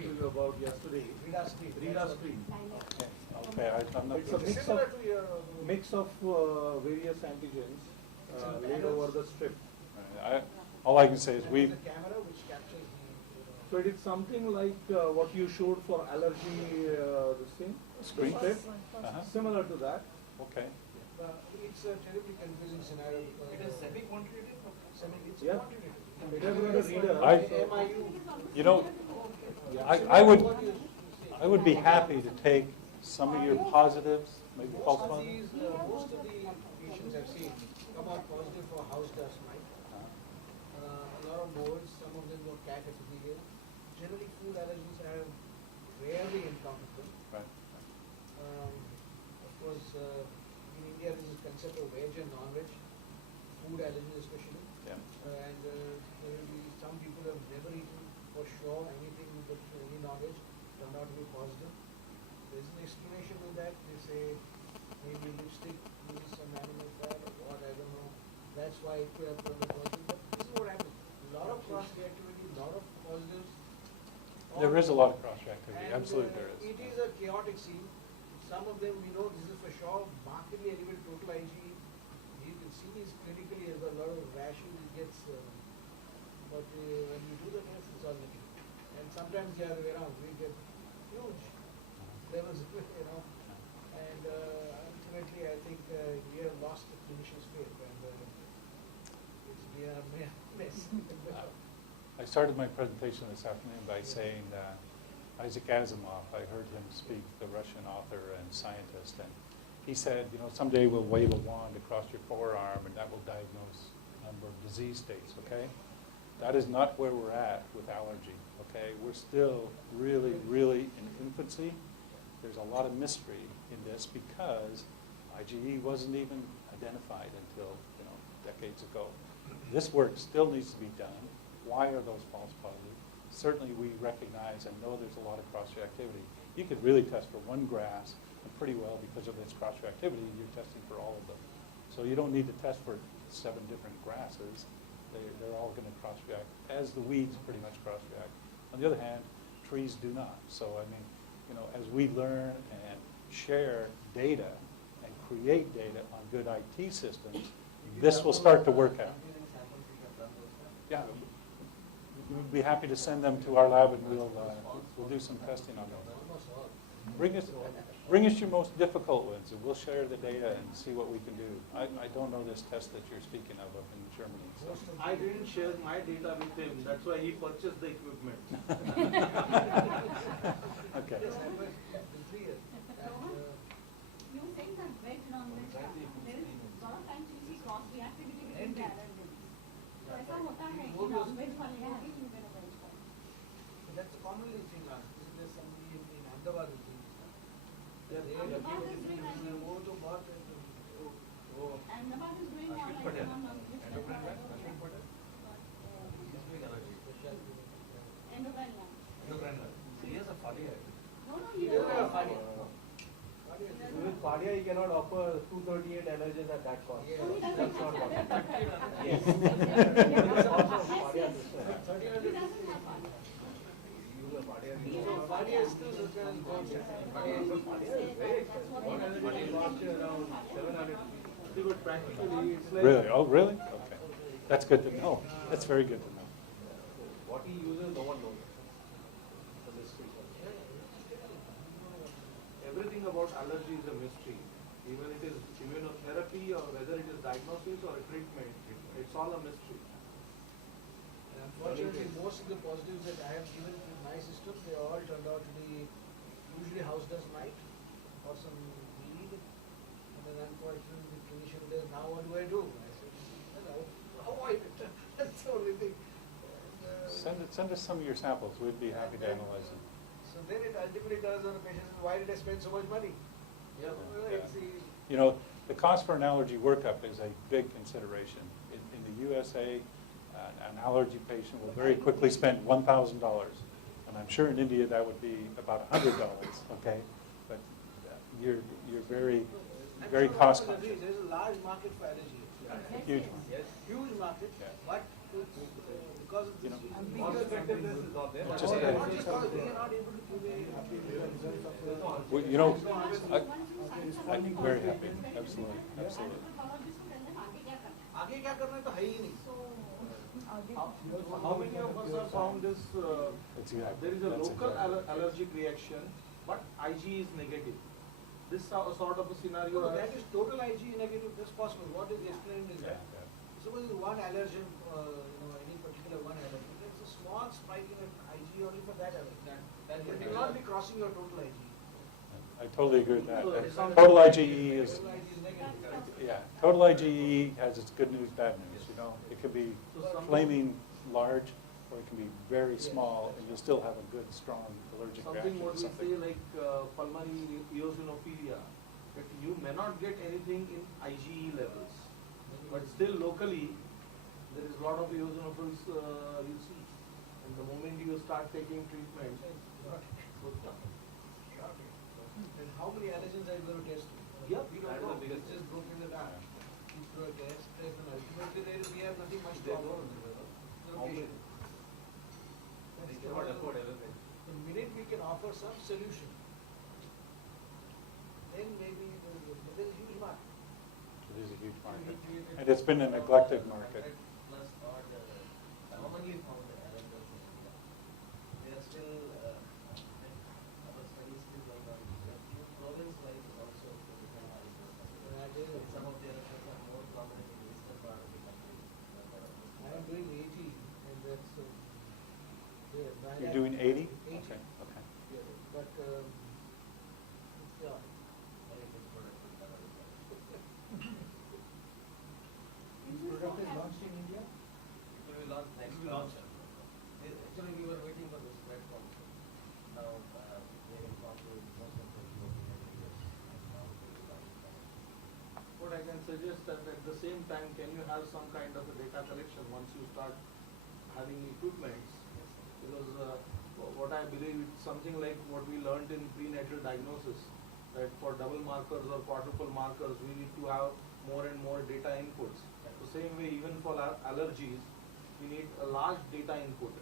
to you about yesterday. Rida screen. Okay, I'm not. It's a mix Similar of to your various antigens laid over the strip. All I can say is the camera which captures So it is something like what you showed for allergy, this thing, Screen? the strip, similar to that. Okay. it's a terribly confusing scenario. It is semi-quantitative? It's Yeah. quantitative. It is going to read MIU. You know, I would be happy to take some of your positives, maybe false positives. Most of the patients I've seen come out positive for house dust mite. A lot of molds, some of them were cat epithelial. Generally, food allergies I have rarely encountered them. Right. Of course, in India, there is this concept of veg and non-veg, food allergies especially. Yeah. And there will be some people who have never eaten for sure anything but any non-veg turned out to be positive. There's an explanation with that. They say maybe lipstick uses some animal fat or what, I don't know. That's why it could have turned out positive. But this is what happens. A lot of cross-reactivity, a lot of positives. There is a lot of cross-reactivity, And, absolutely there is. It is a chaotic scene. Some of them we know this is for sure markedly elevated total IgE. You can see this clinically as a lot of rashes it gets, but when you do the test it's all negative. And sometimes the other way around, we get huge levels, and ultimately I think we have lost the clinician's faith and it's been a mess. I started my presentation this afternoon by saying that Isaac Asimov, I heard him speak, the Russian author and scientist, and he said, someday we'll wave a wand across your forearm and that will diagnose a number of disease states, okay? That is not where we're at with allergy, okay? We're still really, really in infancy. There's a lot of mystery in this because IgE wasn't even identified until, decades ago. This work still needs to be done. Why are those false positives? Certainly we recognize and know there's a lot of cross-reactivity. You could really test for one grass, and pretty well because of its cross-reactivity, you're testing for all of them. So you don't need to test for 7 different grasses. They're all going to cross-react, as the weeds pretty much cross-react. On the other hand, trees do not. So as we learn and share data and create data on good IT systems, this will start to work out. Yeah. We'd be happy to send them to our lab and we'll do some testing on those. Bring us your most difficult ones and we'll share the data and see what we can do. I don't know this test that you're speaking of up in Germany. So. I didn't share my data with him. That's why he purchased the equipment. Okay. You saying that veg non-veg, there is a lot of times you see cross-reactivity between the allergens. So ऐसा होता है कि non-veg वाले हैं कि veg वाले. That's commonly seen last. There's somebody in Ahmedabad who's doing this. Ahmedabad is doing वो तो बहुत Ahmedabad is doing all like non-veg. Endocrine. He has a funny No, he doesn't have funny. With Fadia, he cannot offer 238 allergens at that cost. Yeah. So he doesn't That's not have possible. Yes. That's also Fadia He system. doesn't have funny. Fadia is still looking at Fadia is very expensive. One allergen costs you around 700 rupees. But practically, it's like Really? Oh, really? Okay. That's good to know. That's very good to know. what he uses, no one knows. The mystery. Everything about allergy is a mystery. Even it is immunotherapy or whether it is diagnosis or a treatment, it's all a mystery. Unfortunately, most of the positives that I have given in my system, they all turned out to be usually house dust mite or some weed. And then unfortunately, the clinician says, now what do I do? I said, hello, avoid it. That's the only thing. And, Send us some of your samples. We'd be happy to analyze them. so then it ultimately turns on the patient, why did I spend so much money? Yeah. The cost for an allergy workup is a big consideration. In the USA, an allergy patient will very quickly spend $1,000. And I'm sure in India that would be about $100, okay? But you're very, very cost conscious. There is a large market for allergy. Huge one. Yes, huge market, Yeah. but Because of You this know, reason. Cost effectiveness is not there. It's but just Not that- just because we are not able to give a. Well, you know, once you sign I'm something very for happy. it, Absolutely, and absolutely. the pathologist will tell them आगे क्या करना है. आगे क्या करना है तो है ही नहीं. So, How many of us have found this, That's exactly- there is a that's local exactly. allergic reaction, but IG is negative. This sort of a scenario. No, that is total IG negative, that's possible. What is explained is Yeah, that, yeah. suppose one allergen, any particular one allergen, there's a small spike in IG only for that allergen. It will not be crossing your total IG. I totally agree with that. So, That some- Total IgE is, Total IG is negative. yeah, total IgE has its good news, bad news, you know. It can be So some- flaming large, or it can be very small, and you'll still have a good, strong allergic Something reaction what to we something. say like pulmonary eosinophilia, that you may not get anything in IgE levels, but still locally, there is a lot of eosinophils you see. And the moment you start taking treatment, And how many allergens are you going to test? Yeah, We don't that is know, the biggest it's just broken in the dark. You throw a test, and ultimately we have nothing much to They offer. don't. The How many- patient. they That's cannot the- afford everything. The minute we can offer some solution, then maybe there's a huge market. It is a huge market. And it's been a neglected market. Plus or commonly found allergens in India. They are still, our studies still going on. There are few province-wise also different allergens. Some of the allergens are more prominent in the eastern part of the country than the western I am part. doing 80, and that's, yeah. You're doing 80? 80. Okay, okay. Yeah, but, yeah. Very good product with the allergens. product is launched in India? It will be launched next month. Actually, we were waiting for this platform. Now, they will come to most of the European leaders. And now we will launch it. What I can suggest that at the same time, can you have some kind of a data collection once you start having equipments? Because what I believe it's something like what we learned in prenatal diagnosis, that for double markers or quadruple markers, we need to have more and more data inputs. The same way, even for allergies, we need a large data input.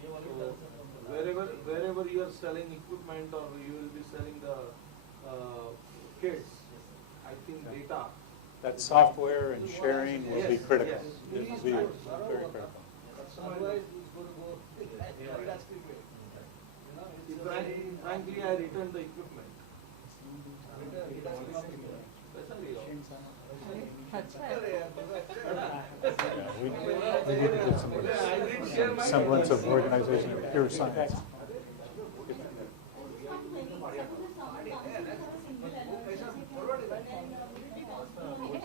We have already So done some of the wherever you are selling equipment or you will be selling the kits, I think Yeah. data. That software and sharing will be Yes, critical. yes. It will be very critical. Otherwise, it's going to go fantastic way. You know, it's a very. Frankly, I returned the equipment. Yeah, we need to get some semblance of organization of pure science. it's not very, suppose if someone comes in for a single allergy, then will it be possible?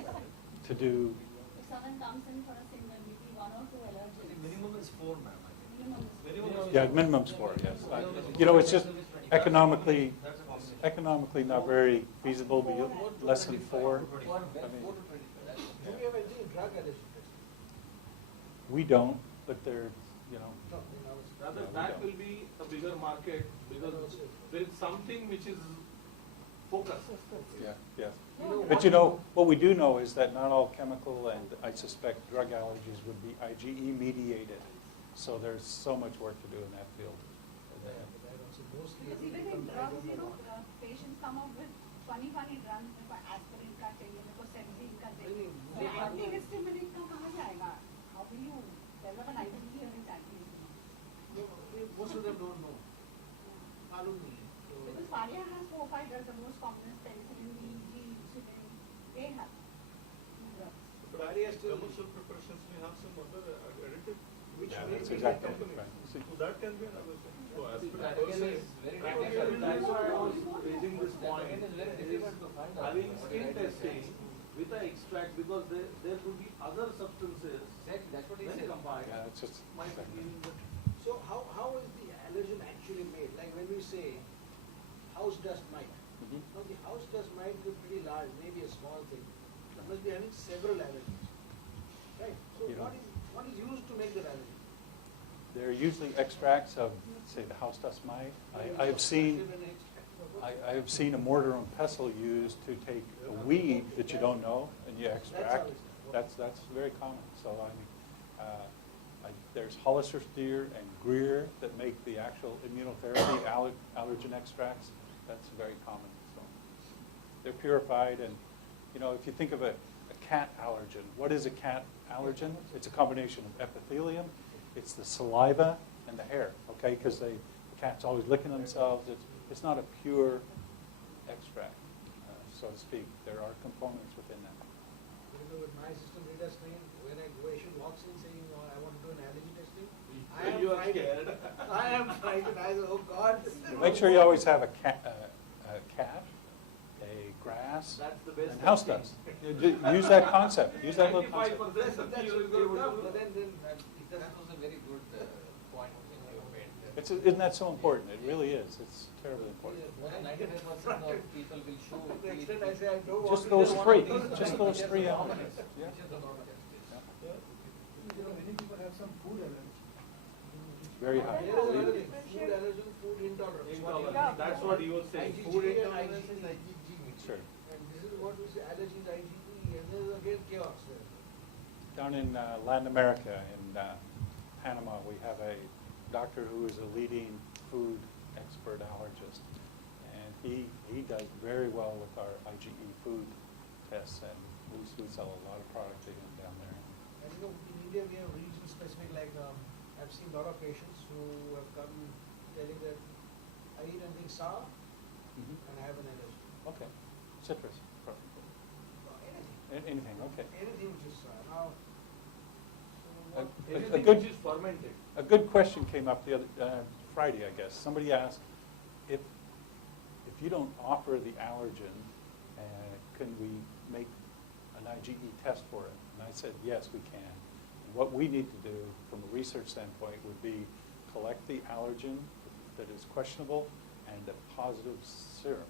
To do, If someone comes in for a single, maybe one or two The allergies, minimum is 4, ma'am. I think. minimum is. Minimum is yeah, minimum's 4, yes. You know, it's just economically, That's a combination. economically not very feasible, but less than 4. I mean, 4 to 25. Do we have any drug allergy test? we don't, but they're, you know, No, in our. Rather, Yeah, we that don't. will be a bigger market because there is something which is focused. yeah, yes. You know, But you know, what we do know is that not all chemical and I suspect drug allergies would be IgE mediated. So there's so much work to do in that field. Mostly. Because even in drugs, patients come up with funny drugs, aspirin का चाहिए, मेरे को Cetirizine का चाहिए. So antihistaminic का कहाँ जाएगा? How do you develop an identity on its antihistaminic? Most of them don't know. मालूम नहीं है. Because Phadia has 4 or 5 drugs, the most common is penicillin, insulin, they have drugs. But Phadia still. Commercial preparations may have some other additive. Which Yeah, may that's be exactly companies. right. See, So that can be another thing. So aspirin That per again se. is very That's why I was raising this That point. again is very is difficult to find out. Having What skin it is. testing with the extract, because there could be other substances Exactly, that's what he when said. combined, yeah, it's just, might be giving the. So how is the allergen actually made? Like when we say house dust mite. Mhm. Now the house dust mite is pretty large, maybe a small thing. It must be having several allergens. Right? So You know. what is used to make that allergen? They're usually extracts of, say, the house dust mite. I have seen a mortar and pestle used to take a weed that you don't know and you extract. That's very common. So I mean, There's Hollister Steer and Greer that make the actual immunotherapy allergen extracts. That's very common. So they're purified, and you know, if you think of a cat allergen, what is a cat allergen? It's a combination of epithelium, it's the saliva, and the hair. Okay, because the cat's always licking themselves. It's not a pure extract, so to speak. There are components within that. With my system reader screen, when a patient walks in saying, "Oh, I want to do an allergy testing," You are scared. I am frightened. I say, "Oh God." Make sure you always have a cat, a grass, That's the best and house testing. dust. Use that concept. Use that little concept. 95% That's of what people will will come. do But that. then That was a very good point you made. Isn't that so important? It really is. It's terribly important. More than 95% of people will show. to the extent I say I don't want Just to those do three. one of these. Just those three Which elements. Yeah. is the normal test. You know, many people have some food allergy. Very high. Here is another thing, food allergen, food intolerance. Intolerance. That's what he was saying. IgG Food and intolerance is IgG. Sure. And this is what we say, allergies, IgE, and there is again chaos there. Down in Latin America, in Panama, we have a doctor who is a leading food expert allergist. And he does very well with our IgE food tests, and we sell a lot of product to him down there. And you know, in India we have region specific, like I've seen a lot of patients who have come telling that I eat anything sour and I have an allergy. Okay. Citrus. Or anything. Anything, okay. Anything which is sour. Now, so A- what, a Anything good- which is fermented. A good question came up the other Friday, I guess. Somebody asked if you don't offer the allergen, can we make an IgE test for it? And I said, yes, we can. And what we need to do from a research standpoint would be collect the allergen that is questionable and a positive serum,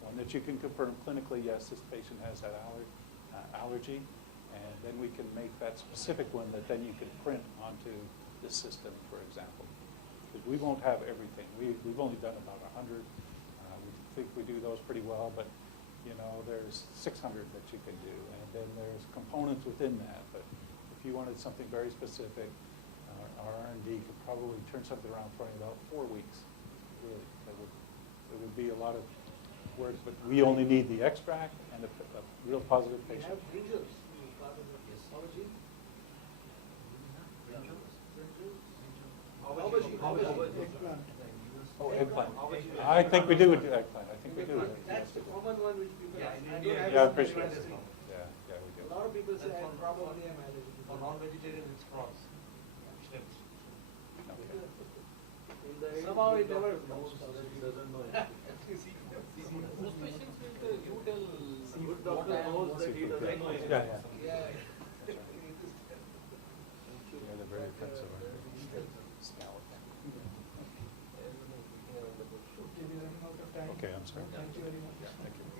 one that you can confirm clinically, yes, this patient has that allergy, and then we can make that specific one that then you can print onto the system, for example. Because we won't have everything. We've only done about 100. We think we do those pretty well, but you know, there's 600 that you can do, and then there's components within that. But if you wanted something very specific, our R&D could probably turn something around for about 4 weeks. Really, it would be a lot of work, but we only need the extract and a real positive we patient. have brinjals, part of the allergy. Eggplant. Oh, eggplant. I think we do with eggplant. I think we do. That's the common one which people Yeah, ask. in I India, don't have Yeah, I it. appreciate it. Yeah, we do. A lot of people say I And for- probably am allergic. For non-vegetarian, it's prawns, stems. Okay. In the end, Somehow it the never doctor knows comes. that he doesn't know. Most patients will, you tell. Good doctor knows that he doesn't know anything. Yeah. Yeah. Yeah, they're very offensive. Smell it. Okay, we're running out of time. Okay, I'm sorry. Thank you very much. Thank you.